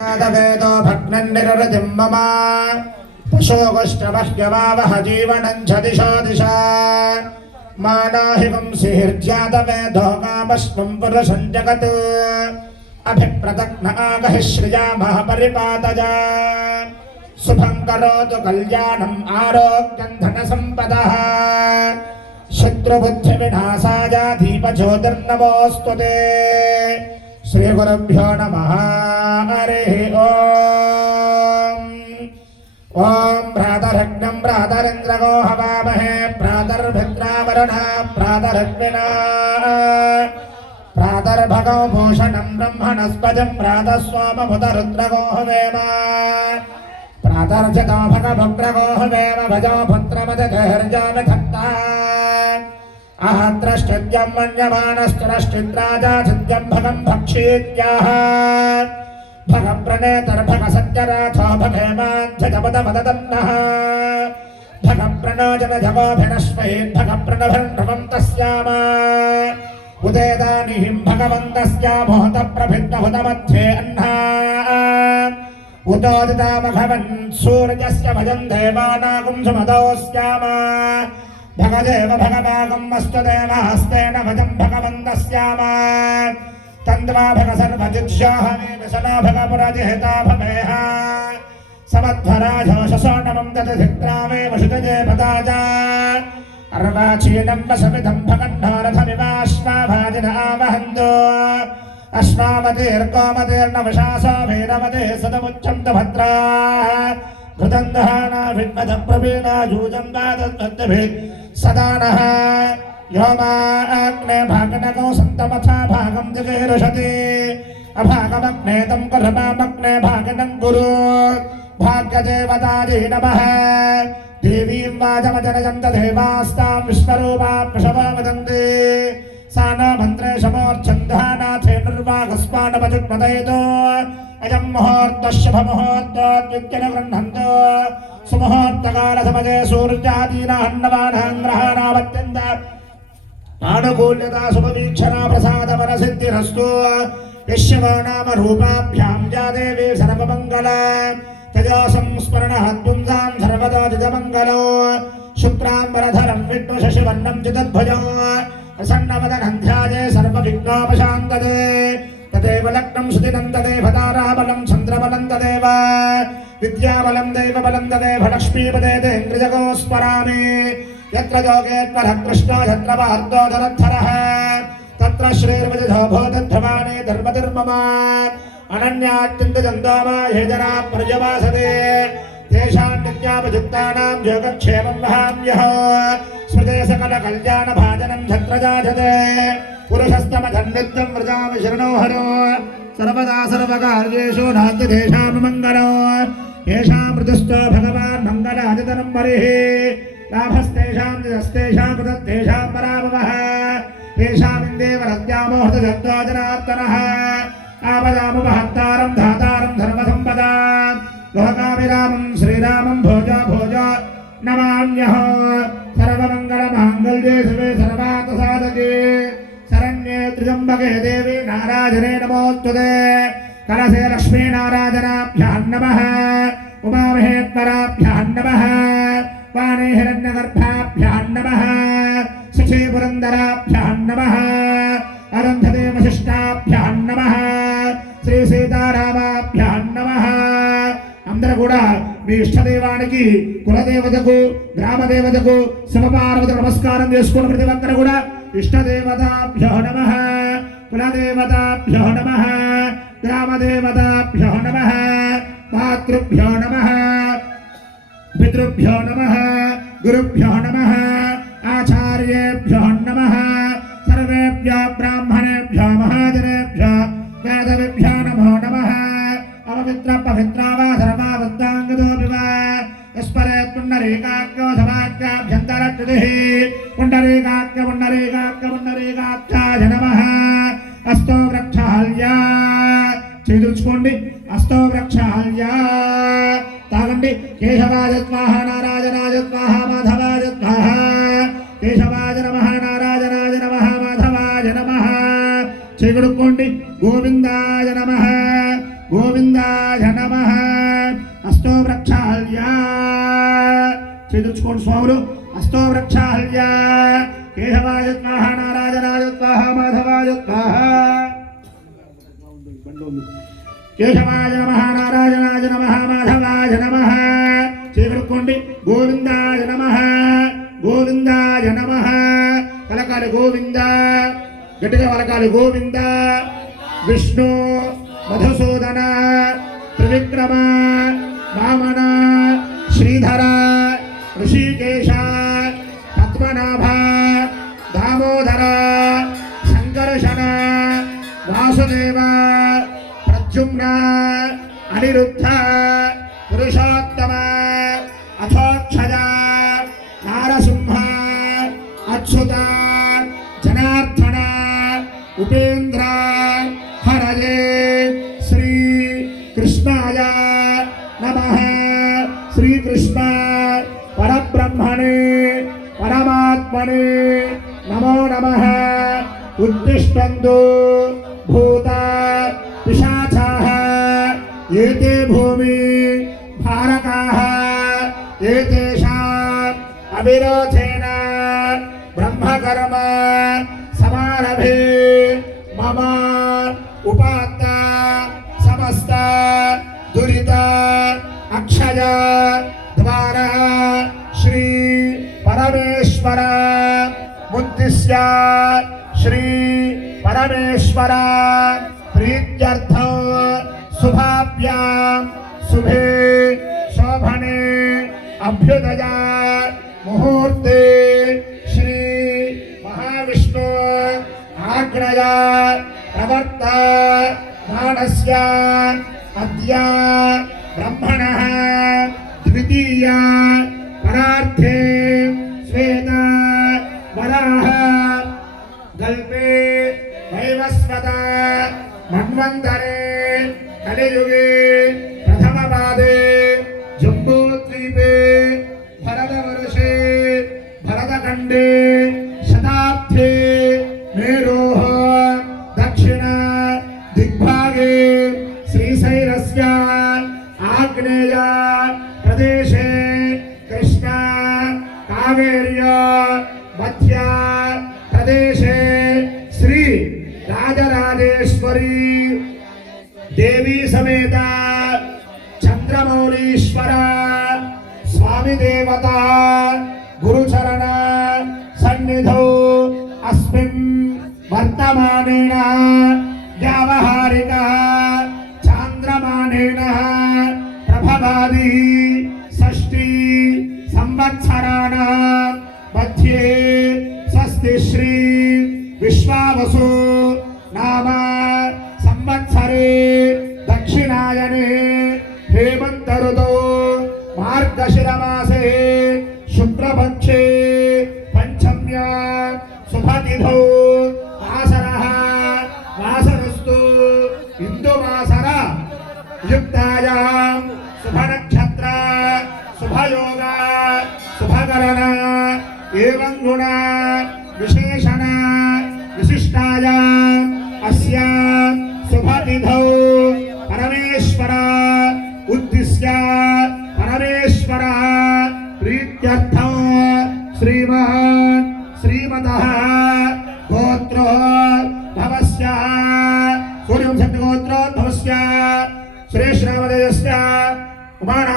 वेदो भग्नन्निरतिं मम पशोगोष्ठमह्यवावह जीवनं च दिशो दिशा मानाहिकं सिहिर्ज्यातवेदो कामस्त्वं पुरुषं जगत् अभिप्रदग्नागः श्रियामः परिपातजा शुभं करोतु कल्याणम् आरोग्यं धनसम्पदः शत्रुबुद्धिविनाशाय दीपज्योतिर्नमोऽस्तु ते श्री गुरुभ्यो नमः हरिः ओम् ओम प्रातरग्नं प्रातरिन्द्रगो हवामहे प्रातर्भिद्रावरुणः प्रातरग्निना प्रातर्भगो भूषणं ब्रह्मणस्पतिं प्रातः सोमभूतरुद्रगो हवेम प्रातर्जतो भगभुग्रगो हवेम भजो भद्रमदधैर्यविधत्ता अहद्रष्टिद्यं मन्यमानश्चरश्चिद्राजा चिद्यं भगं भक्षीत्याह भगप्रणेतर्भगसत्यराथो भगेमाञ्चजपदमददन्नः भगप्रणोजनजगोभिनश्वैन् भगप्रणभिर्नवं तस्याम उदेदानिहिं भगवन्तस्यामोहतप्रभिन्नहुतमध्ये अह्ना उतोदितामघवन् सूर्यस्य भजन् देवानागुं सुमदोऽस्याम भगदेव भगवागं वस्तुदेव हस्तेन भजं भगवन्तस्याम तन्द्वा भग सर्वजिज्ञाहमे विशना भगपुरजिहिता भवेह समध्वराजो शशोणमं ददधिक्रामे वशुतजे पदाजा अर्वाचीनं वसमिदं भगन्नारथमिवाश्वाभाजिन आवहन्तो अश्वावतीर्गोमतीर्नवशासो भैरवते सदमुच्चन्त भद्रा घृतन्दहाना विद्मधप्रवीणा जूजं वादद्वद्भिः सदा नः योमाग्ने भागनको सन्तमथा भागं दिगेरुषति अभागमग्ने तं कर्मामग्ने भागनं कुरु भाग्यदेवतायै नमः देवीं वाजमजनयन्त देवास्तां विश्वरूपां वृषभा वदन्ति सा न मन्त्रे शमोर्च्छन्दानाथे निर्वागस्मानपजुग्मदयितो अयं मुहूर्तः शुभमुहूर्तोद्युक्तेन गृह्णन्तो सुमुहूर्तकालसमये सूर्यादीनान्नवानां ग्रहाणामत्यन्त आनुकूल्यता शुभवीक्षणा प्रसादवरसिद्धिरस्तु यस्यवो नाम रूपाभ्यां या देवी सर्वमङ्गला तया संस्मरणः पुंसां सर्वदा जितमङ्गलो शुक्राम्बरधरं विष्णु शशिवर्णं चिदद्भुजो प्रसन्नवदनं ध्याये सर्वविघ्नोपशान्तये तदेव लग्नं श्रुतिनं तदेव ताराबलं चन्द्रबलं तदेव विद्याबलं दैवबलं तदेव लक्ष्मीपदे तेन्द्रिजगो स्मरामि यत्र योगेश्वरः कृष्णो यत्र पार्थो धनुर्धरः तत्र श्रीर्विजयो भूतध्रुवाणि धर्मधर्मम अनन्यात्यन्तजन्तामा ये जना पर्यवासते तेषां नित्यापयुक्तानां योगक्षेमं वहाम्यः स्मृते सकलकल्याणभाजनं छत्रजाजते पुरुषस्तमधन्वित्तं व्रजामि शरणो हरो सर्वदा सर्वकार्येषु नास्ति तेषां मङ्गलो येषां मृदुस्थो भगवान् मङ्गलादितनं हरिः लाभस्तेषां जस्तेषां कृतस्तेषां पराभवः तेषामिन्देवरद्यामोहतजत्तो जनार्दनः आपदामुपहर्तारं धातारं धर्मसम्पदां लोकाभिरामं श्रीरामं भोजो भोजो नमाम्यः सर्वमङ्गलमाङ्गल्ये शिवे सर्वार्थसाधके शरण्ये त्र्यम्बके देवी नारायणे नमोऽस्तुते कलशे लक्ष्मीनारायणाभ्यां नमः उमामहेश्वराभ्यां नमः वाणी हिरण्यगर्भाभ्यां नमः सुखे पुरन्दराभ्यां नमः अरुन्धते वसिष्ठाभ्यां नमः श्री सीतारामाभ्यां नमः అందరూ కూడా మీ ఇష్టదైవానికి కులదేవతకు గ్రామదేవతకు శివపార్వతి నమస్కారం చేసుకున్న ప్రతి ఒక్కరు కూడా ఇష్టదేవతాభ్యో నమః కులదేవతాభ్యో నమః గ్రామదేవతాభ్యో నమః మాతృభ్యో నమః పితృభ్యో నమః గురుభ్యో నమః ఆచార్యేభ్యో నమః సర్వేభ్యో బ్రాహ్మణేభ్యో మహాజనేభ్యో వేదవిభ్యో నమో నమః अवमित्र पवित्रा वा सर्वावृत्ताङ्गदोऽपि वा यस्परेत् पुण्डरीकाख्यो समाख्याभ्यन्तरच्युतिः पुण्डरीकाख्य नमः अस्तो वृक्षाल्या చేదుర్చుకోండి అష్టో వృక్షాల్యా తాగండి కేశవాయ స్వాహ నారాయణాయ స్వాహ మాధవాయ స్వాహ కేశవాయ నమః నారాయణాయ నమః మాధవాయ నమః చేకడుక్కోండి గోవిందాయ నమః గోవిందాయ గోవిందాయ నమః అస్తో వృక్షాల్య చేతుచుకోండి స్వాములు అస్తో వృక్షాల్య కేశవాయ స్వాహ నారాయణాయ స్వాహ మాధవాయ స్వాహ కేశవాయ నమః నారాయణాయ నమః మాధవాయ నమః చేతుకోండి గోవిందాయ నమః గోవిందాయ నమః పలకాలి గోవింద గట్టిగా పలకాలి గోవింద విష్ణు మధుసూదన త్రివిక్రమ వామన శ్రీధర ఋషికేశ పద్మనాభ దామోదర సంకర్షణ వాసుదేవ ప్రద్యుమ్న అనిరుద్ధ పురుషోత్తమ అథోక్షజ నారసింహ అచ్యుత జనార్దన ఉపేంద్ర హరయే శ్రీ కృష్ణాయ నమః శ్రీకృష్ణ పరబ్రహ్మణే పరమాత్మనే నమో నమః ఉత్తిష్టంతు భూత పిశాచాః ఏతే భూమి భారకాః ఏతేషాం అవిరోధేన బ్రహ్మకర్మ సమారభే మమ ఉపాత్త సమస్త దురిత అక్షయ ద్వార శ్రీ పరమేశ్వర ముద్దిశ్య శ్రీ పరమేశ్వర ప్రీత్యర్థం శుభాభ్యాం శుభే శోభనే అభ్యుదయ ముహూర్తే శ్రీ మహావిష్ణు ఆగ్రయ ప్రవర్త మానస్య అద్య బ్రహ్మణః ద్వితీయ పరార్థే శ్వేత వరాహ కల్పే వైవస్వత మన్వంతరే కలియుగే ప్రథమ పాదే జంబూద్వీపే భరతవర్షే భరతఖండే శతాబ్దే మేరోః దక్షిణ దిగ్భాగే శ్రీశైలస్య ఆగ్నేయ ప్రదేశే కృష్ణ కావేర్యా మధ్య ప్రదేశే శ్రీ రాజరాజేశ్వరి దేవీ సమేత చంద్రమౌళీశ్వర స్వామి దేవత గురుచరణ సన్నిధౌ అస్మిన్ వర్తమానేన వ్యావహారిక చాంద్రమానేన ప్రభవాది షష్ఠి సంవత్సరాణాం మధ్యే స్వస్తి శ్రీ విశ్వావసు నామ సంవత్సరే దక్షిణాయనే హేమంత ఋతౌ మార్గశిర మాసే శుక్లపక్షే పంచమ్యా శుభతిథౌ వాసరః వాసరస్తు ఇందువాసర యుక్తాయాం శుభనక్షత్ర శుభయోగ శుభకరణ ఏవం గుణ విశేషణ విశిష్టాయాం అస్యాం శుభతిథౌ పరమేశ్వర ఉద్దిశ్య పరమేశ్వర ప్రీత్యర్థం శ్రీమహాన్ శ్రీమతః గోత్రోద్భవస్య సూర్యవంశ గోత్రోద్భవస్య శ్రేష్ఠరామదేవస్య ఉమానా